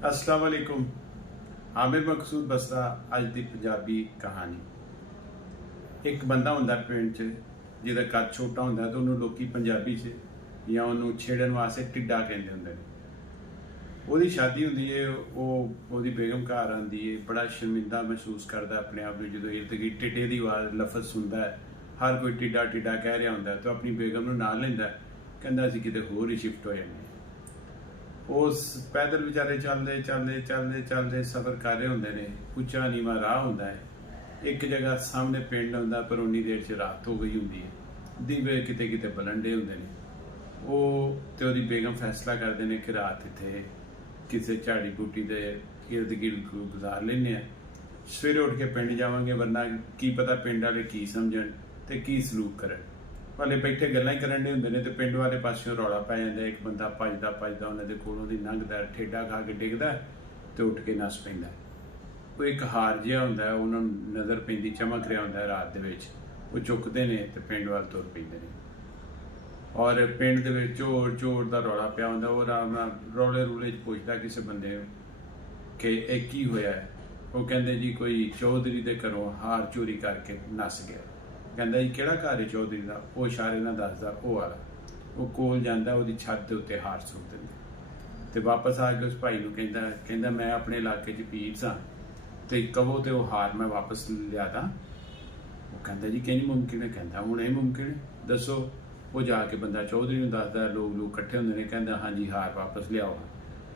अस्सलाम वालेकुम। आमिर मकसूद बसरा अज दी पंजाबी कहानी। एक बंदा हुंदा पिंड च जिहदा कद छोटा हुंदा तो उन्होंने लोग पंजाबी च या उन्होंने छेड़न वास्ते टिड्डा कहते होंगे ने। ਉਹਦੀ शादी हुंदी है, ਉਹਦੀ बेगम घर आती है, बड़ा शर्मिंदा महसूस करता अपने आप में जो इर्द गिर्द टिड्डे की आवाज़ लफज सुनता है। हर कोई टिड्डा टिड्डा कह रहा होंगे तो अपनी बेगम नूं नाल लैंदा, कहंदा असीं किते होर ही शिफ्ट हो जाने। उस पैदल बेचारे चलते चलते चलते चलते सफ़र कर रहे होंगे ने। उच्चा नीवा राह होंदा है। एक जगह सामने पिंड होंदा पर उन्नी देर च रात हो गई होंदी है। दीवे किते किते बलंडे होंदे ने। ਉਹ ਤੇ ਉਹਦੀ बेगम फैसला करते हैं कि रात इत्थे किसी झाड़ी बूटी के इर्द गिर्द गुजार लेने। सवेरे उठ के पिंड जावांगे, वरना की पता पिंड वाले की समझण ते की सलूक करन। वाले बैठे गल्लां ही करन दे हुंदे ने ते पिंड वाले पासों रौला पै जांदा। एक बंदा भजदा भजदा उन्हां दे कोलों दी लंघदा, ठेडा खा के डिगदा ते उठ के नस पैंदा। ਉਹ ਇੱਕ ਹਾਰ ਜਿਹਾ ਹੁੰਦਾ ਹੈ, ਉਹਨਾਂ ਨੂੰ ਨਜ਼ਰ ਪੈਂਦੀ, ਚਮਕ ਰਿਹਾ ਹੁੰਦਾ ਰਾਤ ਦੇ ਵਿੱਚ। ਉਹ ਚੁੱਕਦੇ ਨੇ ਤੇ ਪਿੰਡ ਵੱਲ ਤੁਰ ਪੈਂਦੇ ਨੇ। ਔਰ ਪਿੰਡ ਦੇ ਵਿੱਚ ਝੋਰ ਝੋਰ ਦਾ ਰੌਲਾ ਪਿਆ ਹੁੰਦਾ। ਉਹ ਆਰਾਮ ਨਾਲ ਰੌਲੇ ਰੂਲੇ 'ਚ ਪੁੱਛਦਾ ਕਿਸੇ ਬੰਦੇ ਨੂੰ ਕਿ ਇਹ ਕੀ ਹੋਇਆ ਹੈ। ਉਹ ਕਹਿੰਦੇ ਜੀ ਕੋਈ ਚੌਧਰੀ ਦੇ ਘਰੋਂ ਹਾਰ ਚੋਰੀ ਕਰਕੇ ਨੱਸ ਗਿਆ। ਕਹਿੰਦਾ ਜੀ ਕਿਹੜਾ ਘਰ ਹੈ ਚੌਧਰੀ ਦਾ? ਉਹ ਇਸ਼ਾਰੇ ਨਾਲ ਦੱਸਦਾ ਉਹ ਵਾਲਾ। ਉਹ ਕੋਲ ਜਾਂਦਾ, ਉਹਦੀ ਛੱਤ ਦੇ ਉੱਤੇ ਹਾਰ ਸੁੱਟ ਦਿੰਦਾ ਤੇ ਵਾਪਸ ਆ ਕੇ ਉਸ ਭਾਈ ਨੂੰ ਕਹਿੰਦਾ ਮੈਂ ਆਪਣੇ ਇਲਾਕੇ 'ਚ ਪੀਰ ਸਾਂ ਤੇ ਕਹੋ ਤੇ ਉਹ ਹਾਰ ਮੈਂ ਵਾਪਸ ਲਿਆ ਦਾਂ। ਉਹ ਕਹਿੰਦਾ ਜੀ ਕਿੰਨੀ ਮੁਮਕਿਨ ਹੈ? ਕਹਿੰਦਾ ਹੁਣ ਇਹ ਮੁਮਕਿਨ ਹੈ, ਦੱਸੋ। ਉਹ ਜਾ ਕੇ ਬੰਦਾ ਚੌਧਰੀ ਨੂੰ ਦੱਸਦਾ, ਲੋਕ ਇਕੱਠੇ ਹੁੰਦੇ ਨੇ। ਕਹਿੰਦਾ ਹਾਂਜੀ ਹਾਰ ਵਾਪਸ ਲਿਆਓ।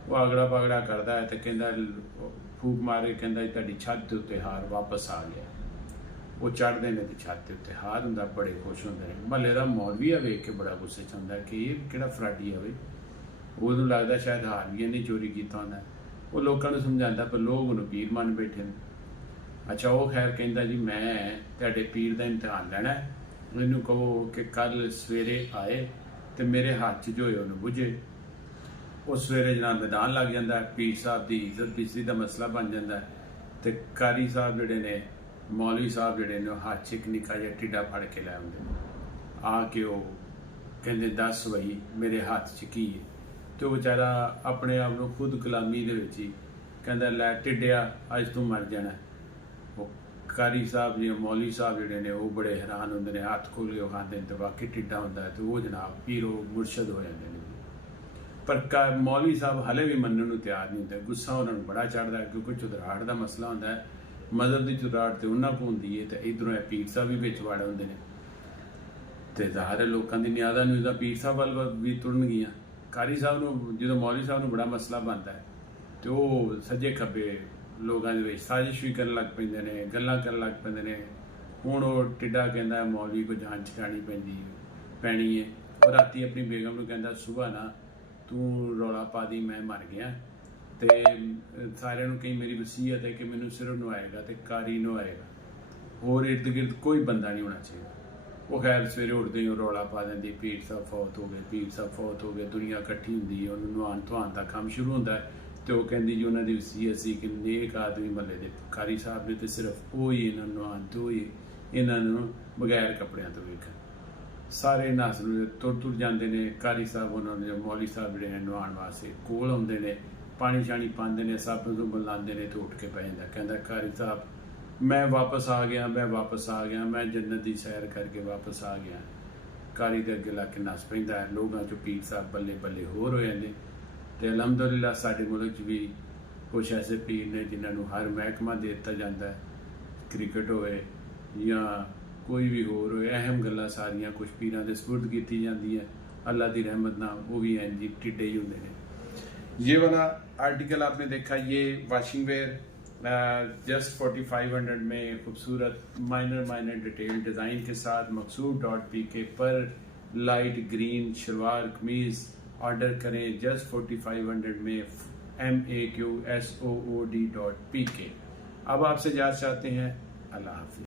ਉਹ ਆਗੜਾ ਪਾਗੜਾ ਕਰਦਾ ਹੈ ਤੇ ਕਹਿੰਦਾ ਫੂਕ ਮਾਰੇ, ਕਹਿੰਦਾ ਤੁਹਾਡੀ ਛੱਤ ਦੇ ਉੱਤੇ ਹਾਰ ਵਾਪਸ ਆ ਗਿਆ। ਉਹ ਚੜ੍ਹਦੇ ਨੇ ਤੇ ਛੱਤ ਦੇ ਉੱਤੇ ਹਾਰ ਹੁੰਦਾ, ਬੜੇ ਖੁਸ਼ ਹੁੰਦੇ ਨੇ। ਮਹੱਲੇ ਦਾ ਮੌਲਵੀ ਆ ਵੇਖ ਕੇ ਬੜਾ ਗੁੱਸੇ 'ਚ ਹੁੰਦਾ ਕਿ ਇਹ ਕਿਹੜਾ ਫਰਾਡੀ ਆਵੇ। ਉਹਨੂੰ ਲੱਗਦਾ ਸ਼ਾਇਦ ਹਾਰ ਵੀ ਇਹਨੇ ਚੋਰੀ ਕੀਤਾ ਹੁੰਦਾ। ਉਹ ਲੋਕਾਂ ਨੂੰ ਸਮਝਾਉਂਦਾ ਪਰ ਲੋਕ ਉਹਨੂੰ ਪੀਰ ਮੰਨ ਬੈਠੇ ਨੇ। ਅੱਛਾ, ਉਹ ਖੈਰ ਕਹਿੰਦਾ ਜੀ ਮੈਂ ਤੁਹਾਡੇ ਪੀਰ ਦਾ ਇਮਤਿਹਾਨ ਲੈਣਾ, ਮੈਨੂੰ ਕਹੋ ਕਿ ਕੱਲ ਸਵੇਰੇ ਆਏ ਤੇ ਮੇਰੇ ਹੱਥ 'ਚ ਜੋ ਹੈ ਉਹਨੂੰ ਬੁੱਝੇ। ਉਹ ਸਵੇਰੇ ਜਨਾਬ ਮੈਦਾਨ ਲੱਗ ਜਾਂਦਾ। ਪੀਰ ਸਾਹਿਬ ਦੀ ਇੱਜ਼ਤ ਬਿਜ਼ਤੀ ਦਾ ਮਸਲਾ ਬਣ ਜਾਂਦਾ ਤੇ ਕਾਰੀ ਸਾਹਿਬ ਜਿਹੜੇ ਨੇ, ਮੌਲਵੀ ਸਾਹਿਬ ਜਿਹੜੇ ਨੇ, ਉਹ ਹੱਥ 'ਚ ਇੱਕ ਨਿੱਕਾ ਜਿਹਾ ਟਿੱਡਾ ਫੜ ਕੇ ਲੈ ਆਉਂਦੇ ਨੇ। ਆ ਕੇ ਉਹ ਕਹਿੰਦੇ ਦੱਸ ਬਈ ਮੇਰੇ ਹੱਥ 'ਚ ਕੀ ਹੈ? ਤੇ ਉਹ ਵਿਚਾਰਾ ਆਪਣੇ ਆਪ ਨੂੰ ਖੁਦ ਕਲਾਮੀ ਦੇ ਵਿੱਚ ਹੀ ਕਹਿੰਦਾ ਲੈ ਟਿੱਡਿਆ ਅੱਜ ਤੂੰ ਮਰ ਜਾਣਾ। ਉਹ ਕਾਰੀ ਸਾਹਿਬ ਜੀ, ਮੌਲਵੀ ਸਾਹਿਬ ਜਿਹੜੇ ਨੇ, ਉਹ ਬੜੇ ਹੈਰਾਨ ਹੁੰਦੇ ਨੇ, ਹੱਥ ਖੋਲ੍ਹ ਕੇ ਖਾਂਦੇ ਨੇ ਤੇ ਵਾਕਈ ਟਿੱਡਾ ਹੁੰਦਾ ਤੇ ਉਹ ਜਨਾਬ ਪੀਰੋ ਮੁਰਸ਼ਦ ਹੋ ਜਾਂਦੇ ਨੇ। ਪਰ ਮੌਲਵੀ ਸਾਹਿਬ ਹਲੇ ਵੀ ਮੰਨਣ ਨੂੰ ਤਿਆਰ ਨਹੀਂ ਹੁੰਦੇ। ਗੁੱਸਾ ਉਹਨਾਂ ਨੂੰ ਬੜਾ ਚੜ੍ਹਦਾ ਕਿਉਂਕਿ ਚੁਦਰਾਹਟ ਦਾ ਮਸਲਾ ਹੁੰਦਾ ਹੈ। ਮਜ਼ਹਬ ਦੀ ਚੁਦਰਾਹਟ ਤੇ ਉਹਨਾਂ ਕੋਲ ਹੁੰਦੀ ਹੈ ਤੇ ਇੱਧਰੋਂ ਇਹ ਪੀਰ ਸਾਹਿਬ ਵੀ ਵਿੱਚ ਵੜੇ ਹੁੰਦੇ ਨੇ ਤੇ ਜ਼ਾਹਰ ਹੈ ਲੋਕਾਂ ਦੀ ਨਿਆਦਾਂ ਨੂੰ ਇਹਦਾ ਪੀਰ ਸਾਹਿਬ ਵੱਲ ਵੀ ਤੁਰਨਗੀਆਂ। ਕਾਰੀ ਸਾਹਿਬ ਨੂੰ ਜਦੋਂ ਮੌਲਵੀ ਸਾਹਿਬ ਨੂੰ ਬੜਾ ਮਸਲਾ ਬਣਦਾ ਹੈ ਤੇ ਉਹ ਸੱਜੇ ਖੱਬੇ ਲੋਕਾਂ ਦੇ ਵਿੱਚ ਸਾਜ਼ਿਸ਼ ਵੀ ਕਰਨ ਲੱਗ ਪੈਂਦੇ ਨੇ, ਗੱਲਾਂ ਕਰਨ ਲੱਗ ਪੈਂਦੇ ਨੇ। ਹੁਣ ਉਹ ਟਿੱਡਾ ਕਹਿੰਦਾ ਮੌਲਵੀ ਕੋ ਜਾਨ ਚਕਾਣੀ ਪੈਣੀ ਹੈ। ਉਹ ਰਾਤੀ ਆਪਣੀ ਬੇਗਮ ਨੂੰ ਕਹਿੰਦਾ ਸੁਬਾਹ ਨਾ ਤੂੰ ਰੌਲਾ ਪਾ ਦੀ ਮੈਂ ਮਰ ਗਿਆ ਤੇ ਸਾਰਿਆਂ ਨੂੰ ਕਈ ਮੇਰੀ ਵਸੀਅਤ ਹੈ ਕਿ ਮੈਨੂੰ ਸਿਰਫ ਨਵਾਏਗਾ ਤੇ ਕਾਰੀ ਨਵਾਏਗਾ, ਹੋਰ ਇਰਦ ਗਿਰਦ ਕੋਈ ਬੰਦਾ ਨਹੀਂ ਹੋਣਾ ਚਾਹੀਦਾ। ਉਹ ਖੈਰ ਸਵੇਰੇ ਉੱਠਦੇ ਹੀ ਰੌਲਾ ਪਾ ਦਿੰਦੀ ਪੀਰ ਸਾਹਿਬ ਫੌਤ ਹੋ ਗਏ, ਪੀਰ ਸਾਹਿਬ ਫੌਤ ਹੋ ਗਏ। ਦੁਨੀਆ ਇਕੱਠੀ ਹੁੰਦੀ ਹੈ, ਉਹਨੂੰ ਨਹਾਉਣ ਧੁਆਉਣ ਦਾ ਕੰਮ ਸ਼ੁਰੂ ਹੁੰਦਾ ਹੈ ਤੇ ਉਹ ਕਹਿੰਦੀ ਜੀ ਉਹਨਾਂ ਦੀ ਵਸੀਅਤ ਸੀ ਕਿ ਨੇਕ ਆਦਮੀ ਮਹੱਲੇ ਦੇ ਕਾਰੀ ਸਾਹਿਬ ਨੇ ਤੇ ਸਿਰਫ ਉਹ ਹੀ ਇਹਨਾਂ ਨੂੰ ਨਹਾਉਣ ਤੋਂ ਹੀ ਇਹਨਾਂ ਨੂੰ ਬਗੈਰ ਕੱਪੜਿਆਂ ਤੋਂ ਵੇਖਣ। ਸਾਰੇ ਨਸ ਨੂੰ ਤੁਰ ਜਾਂਦੇ ਨੇ। ਕਾਰੀ ਸਾਹਿਬ ਉਹਨਾਂ ਨੇ ਮੌਲਵੀ ਸਾਹਿਬ ਜਿਹੜੇ ਨੇ ਨਹਾਉਣ ਵਾਸਤੇ ਕੋਲ ਆਉਂਦੇ ਨੇ, ਪਾਣੀ ਛਾਣੀ ਪਾਉਂਦੇ ਨੇ, ਸਭ ਨੂੰ ਬੁਲਾਉਂਦੇ ਨੇ ਤੇ ਉੱਠ ਕੇ ਪੈ ਜਾਂਦਾ। ਕਹਿੰਦਾ ਕਾਰੀ ਸਾਹਿਬ ਮੈਂ ਵਾਪਸ ਆ ਗਿਆ, ਮੈਂ ਜੰਨਤ ਦੀ ਸੈਰ ਕਰਕੇ ਵਾਪਸ ਆ ਗਿਆ। ਕਾਰੀ ਦੇ ਅੱਗੇ ਲਾ ਕੇ ਨਸ ਪੈਂਦਾ ਹੈ। ਲੋਕਾਂ 'ਚੋਂ ਪੀਰ ਸਾਹਿਬ ਬੱਲੇ ਬੱਲੇ ਹੋਰ ਹੋ ਜਾਂਦੇ ਤੇ ਅਲਹਮਦੁਲਿਲਾ ਸਾਡੇ ਮੁਲਕ 'ਚ ਵੀ ਕੁਛ ਐਸੇ ਪੀਰ ਨੇ ਜਿਨ੍ਹਾਂ ਨੂੰ ਹਰ ਮਹਿਕਮਾ ਦੇ ਦਿੱਤਾ ਜਾਂਦਾ ਹੈ। ਕ੍ਰਿਕਟ ਹੋਵੇ ਜਾਂ ਕੋਈ ਵੀ ਹੋਰ ਹੋਏ, ਅਹਿਮ ਗੱਲਾਂ ਸਾਰੀਆਂ ਕੁਛ ਪੀਰਾਂ ਦੇ ਸਪੁਰਦ ਕੀਤੀ ਜਾਂਦੀ है। अल्लाह की रहमत ना वो भी हैं जी टिड्डे ही होंगे ने। ये वाला आर्टिकल आपने देखा, ये वाशिंग वेयर जस्ट 4500 में खूबसूरत माइनर डिटेल डिज़ाइन के साथ मकसूद.pk पर लाइट ग्रीन शलवार कमीज़ ऑर्डर करें जस्ट 4500 में MAQSOOD.pk। अब आपसे इजाज़त चाहते हैं। अल्लाह हाफ़िज़।